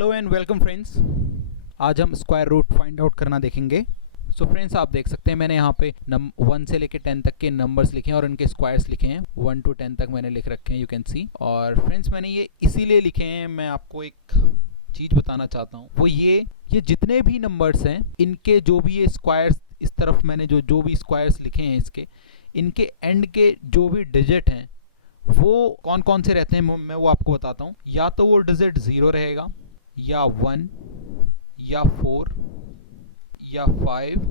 Hello and welcome friends. आज हम square root find out करना देखेंगे। सो फ्रेंड्स, आप देख सकते हैं मैंने यहाँ पे 1 से लेके 10 तक के नंबर्स लिखे हैं और उनके स्क्वायर्स लिखे हैं। 1 to 10 तक मैंने लिख रखे हैं, यू कैन सी। और फ्रेंड्स, मैंने ये इसीलिए लिखे हैं, मैं आपको एक चीज़ बताना चाहता हूँ, वो ये जितने भी नंबर्स हैं इनके जो भी ये स्क्वायर्स, इस तरफ मैंने जो भी स्क्वायर्स लिखे हैं इसके, इनके एंड के जो भी डिजिट हैं वो कौन कौन से रहते हैं मैं वो आपको बताता हूँ। या तो वो डिजिट 0 रहेगा, या 1, या 4, या 5,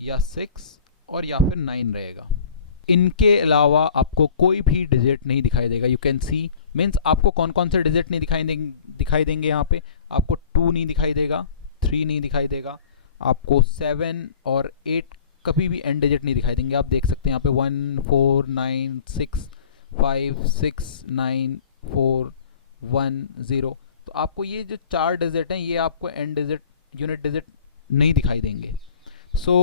या 6 और या फिर 9 रहेगा। इनके अलावा आपको कोई भी डिजिट नहीं दिखाई देगा। यू कैन सी, मीन्स आपको कौन कौन से डिजिट नहीं दिखाई देंगे यहाँ पे। आपको 2 नहीं दिखाई देगा, 3 नहीं दिखाई देगा, आपको 7 और 8 कभी भी एंड डिजिट नहीं दिखाई देंगे। आप देख सकते हैं यहाँ पे 1, 4, 9, 6, 5, 6, 9, 4, 1, 0। तो आपको ये जो 4 डिजिट हैं ये आपको एंड डिजिट, यूनिट डिजिट नहीं दिखाई देंगे। सो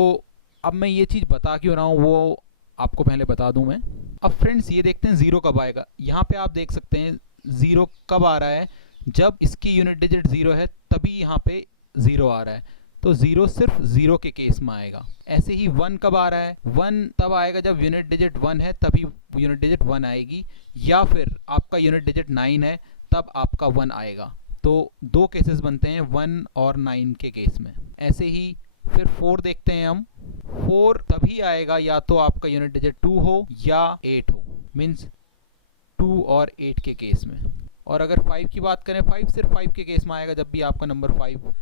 अब मैं ये चीज़ बता क्यों रहा हूँ वो आपको पहले बता दूं मैं। अब फ्रेंड्स, ये देखते हैं 0 कब आएगा। यहाँ पे आप देख सकते हैं 0 कब आ रहा है, जब इसकी यूनिट डिजिट 0 है तभी यहाँ पे 0 आ रहा है। तो 0 सिर्फ 0 के केस में आएगा। ऐसे ही 1 कब आ रहा है, 1 तब आएगा जब यूनिट डिजिट 1 है तभी यूनिट डिजिट 1 आएगी, या फिर आपका यूनिट डिजिट 9 है तब आपका 1 आएगा। तो 2 केसेस बनते हैं 1 और 9 के केस में। ऐसे ही फिर 4 देखते हैं हम। 4 तभी आएगा या तो आपका यूनिट डिजिट 2 हो या 8 हो, मीन्स 2 और 8 के केस में। और अगर 5 की बात करें, 5 सिर्फ 5 के केस में आएगा जब भी आपका नंबर 5।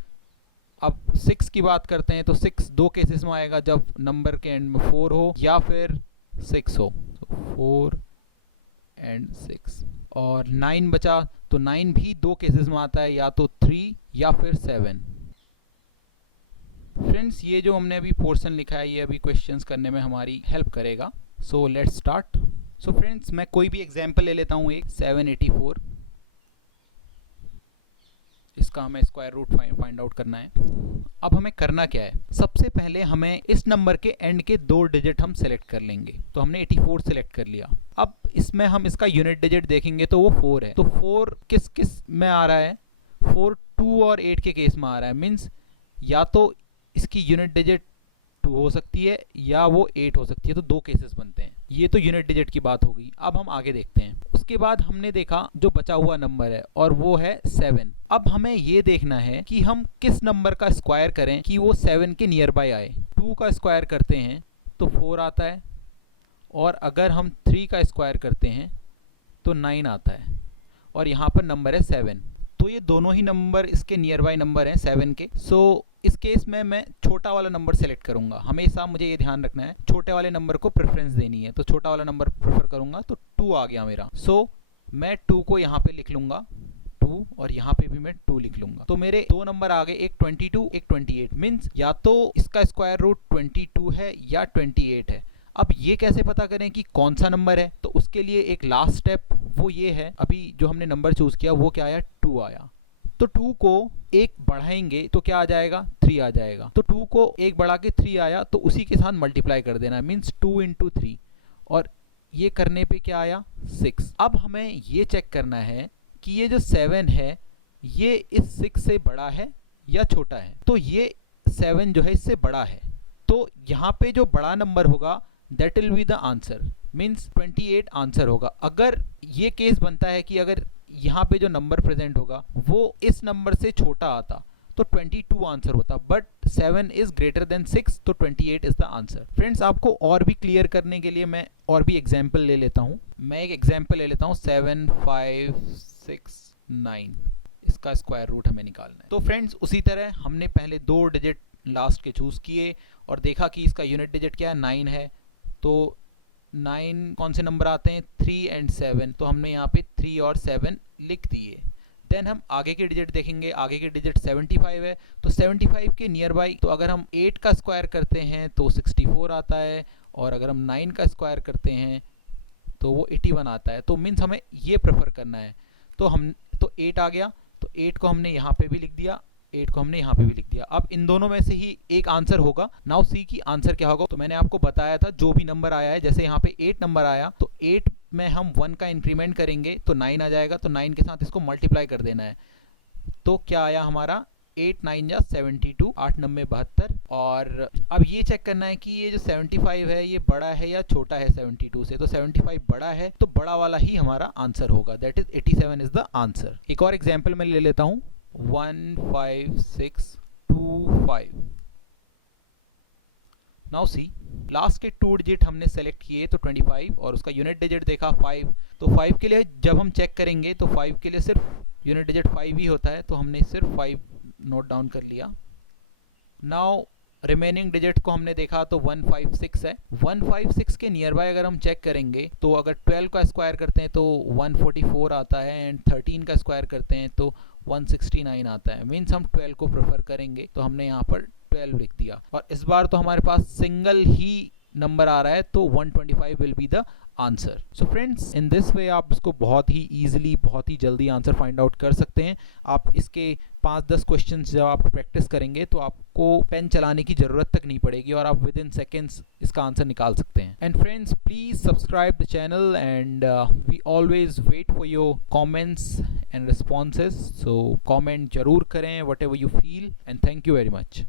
अब 6 की बात करते हैं तो 6 2 केसेस में आएगा, जब नंबर के एंड में 4 हो या फिर 6 हो। तो 4 एंड 6। और 9 बचा, तो 9 भी 2 केसेस में आता है, या तो 3 या फिर 7। फ्रेंड्स, ये जो हमने अभी पोर्शन लिखा है ये अभी क्वेश्चंस करने में हमारी हेल्प करेगा। So let's start. So friends, मैं कोई भी एग्जांपल ले लेता हूँ। एक 784, इसका हमें स्क्वायर रूट फाइंड आउट करना है। अब हमें करना क्या है, सबसे पहले हमें इस नंबर के एंड के 2 डिजिट हम सेलेक्ट कर लेंगे। तो हमने 84 सेलेक्ट कर लिया। अब इसमें हम इसका यूनिट डिजिट देखेंगे तो वो 4 है। तो 4 किस किस में आ रहा है, 4 2 और 8 के केस में आ रहा है। मीन्स या तो इसकी यूनिट डिजिट 2 हो सकती है या वो 8 हो सकती है। तो 2 केसेस बनते हैं। ये तो यूनिट डिजिट की बात हो गई। अब हम आगे देखते हैं। उसके बाद हमने देखा जो बचा हुआ नंबर है और वो है 7। अब हमें ये देखना है कि हम किस नंबर का स्क्वायर करें कि वो 7 के नियर बाय आए। 2 का स्क्वायर करते हैं तो 4 आता है, और अगर हम 3 का स्क्वायर करते हैं तो 9 आता है, और यहाँ पर नंबर है 7। तो ये दोनों ही नंबर इसके नियर बाय नंबर हैं 7 के। सो इस केस में मैं छोटा वाला नंबर सेलेक्ट करूंगा। हमेशा मुझे ये ध्यान रखना है, छोटे वाले नंबर को प्रेफरेंस देनी है। तो छोटा वाला नंबर प्रेफर करूंगा, तो 2 आ गया मेरा। सो मैं 2 को यहाँ पे लिख लूंगा 2, और यहाँ पे भी मैं 2 लिख लूंगा। तो मेरे 2 नंबर आ गए, एक 22 एक 28। मीन्स या तो इसका स्क्वायर रूट 22 है या 28 है। अब ये कैसे पता करें कि कौन सा नंबर है, तो उसके लिए एक लास्ट स्टेप वो ये है, अभी जो हमने नंबर चूज किया वो क्या आया, 2 आया। तो 2 को 1 बढ़ाएंगे तो क्या आ जाएगा, 3 आ जाएगा। तो 2 को 1 बढ़ा के 3 आया, तो उसी के साथ मल्टीप्लाई कर देना, मीन्स 2 × 3, और ये करने पे क्या आया, 6। अब हमें ये चेक करना है कि ये जो 7 है ये इस 6 से बड़ा है या छोटा है। तो ये 7 जो है इससे बड़ा है, तो यहाँ पे जो बड़ा नंबर होगा that will be the answer, means 28 answer होगा। अगर ये केस बनता है कि अगर यहाँ पे जो नंबर प्रेजेंट होगा वो इस नंबर से छोटा आता तो 22 आंसर होता, बट 7 इज ग्रेटर देन 6, तो 28 इज द आंसर। फ्रेंड्स, आपको और भी क्लियर करने के लिए मैं और भी एग्जाम्पल ले लेता हूँ। मैं एक एग्जाम्पल ले लेता हूँ 7, 5, 6, 9। इसका स्क्वायर रूट हमें निकालना है। तो फ्रेंड्स, उसी तरह हमने पहले 2 डिजिट लास्ट के चूज किए और देखा कि इसका यूनिट डिजिट क्या है, 9 है। तो 9 कौन से नंबर आते हैं, 3 एंड 7। तो हमने यहाँ पे 3 और 7 लिख दिए। देन हम आगे के डिजिट देखेंगे। आगे के डिजिट 75 है, तो 75 के नियर बाई, तो अगर हम 8 का स्क्वायर करते हैं तो 64 आता है, और अगर हम 9 का स्क्वायर करते हैं तो वो 81 आता है। तो मीन्स हमें ये प्रेफर करना है। तो 8 आ गया, तो 8 को हमने यहाँ पे भी लिख दिया, 8 को हमने यहाँ पे भी लिख दिया। अब इन दोनों में से ही एक आंसर होगा। नाउ सी की आंसर क्या होगा। तो मैंने आपको बताया था जो भी नंबर आया है, जैसे यहाँ पे 8 नंबर आया तो 8 में हम 1 का इंक्रीमेंट करेंगे तो 9 आ जाएगा। तो 9 के साथ इसको मल्टीप्लाई कर देना है। तो क्या आया हमारा 8 9 जा 72, 8 9 72। और अब ये चेक करना है कि ये जो 75 है ये बड़ा है या छोटा है 72 से। तो 75 बड़ा है तो बड़ा वाला ही हमारा आंसर होगा, that is 87 is the answer. एक और एग्जांपल मैं ले लेता हूँ, 15625। नाउ सी, लास्ट के 2 डिजिट हमने सेलेक्ट किए तो 25 और उसका यूनिट डिजिट देखा 5। तो 5 के लिए जब हम चेक करेंगे तो 5 के लिए सिर्फ यूनिट डिजिट 5 ही होता है, तो हमने सिर्फ 5 नोट डाउन कर लिया। नाउ रिमेनिंग डिजिट को हमने देखा तो 156 है। 156 के नियर बाय अगर हम चेक करेंगे तो अगर 12 का स्क्वायर करते हैं तो 144 आता है, एंड 13 का स्क्वायर करते हैं तो 169 आता है। मीन्स हम 12 को प्रेफर करेंगे, तो हमने यहाँ पर 12 लिख दिया। और इस बार तो हमारे पास सिंगल ही नंबर आ रहा है, तो 125 will be the answer. So friends, in this way आप इसको बहुत ही ईजिली, बहुत ही जल्दी आंसर फाइंड आउट कर सकते हैं। आप इसके 5-10 क्वेश्चंस जब आप प्रैक्टिस करेंगे तो आपको पेन चलाने की ज़रूरत तक नहीं पड़ेगी और आप विद इन सेकेंड्स इसका आंसर निकाल सकते हैं। And friends, please subscribe the channel and we always wait for your comments and responses. So comment जरूर करें whatever you feel, and thank you very much.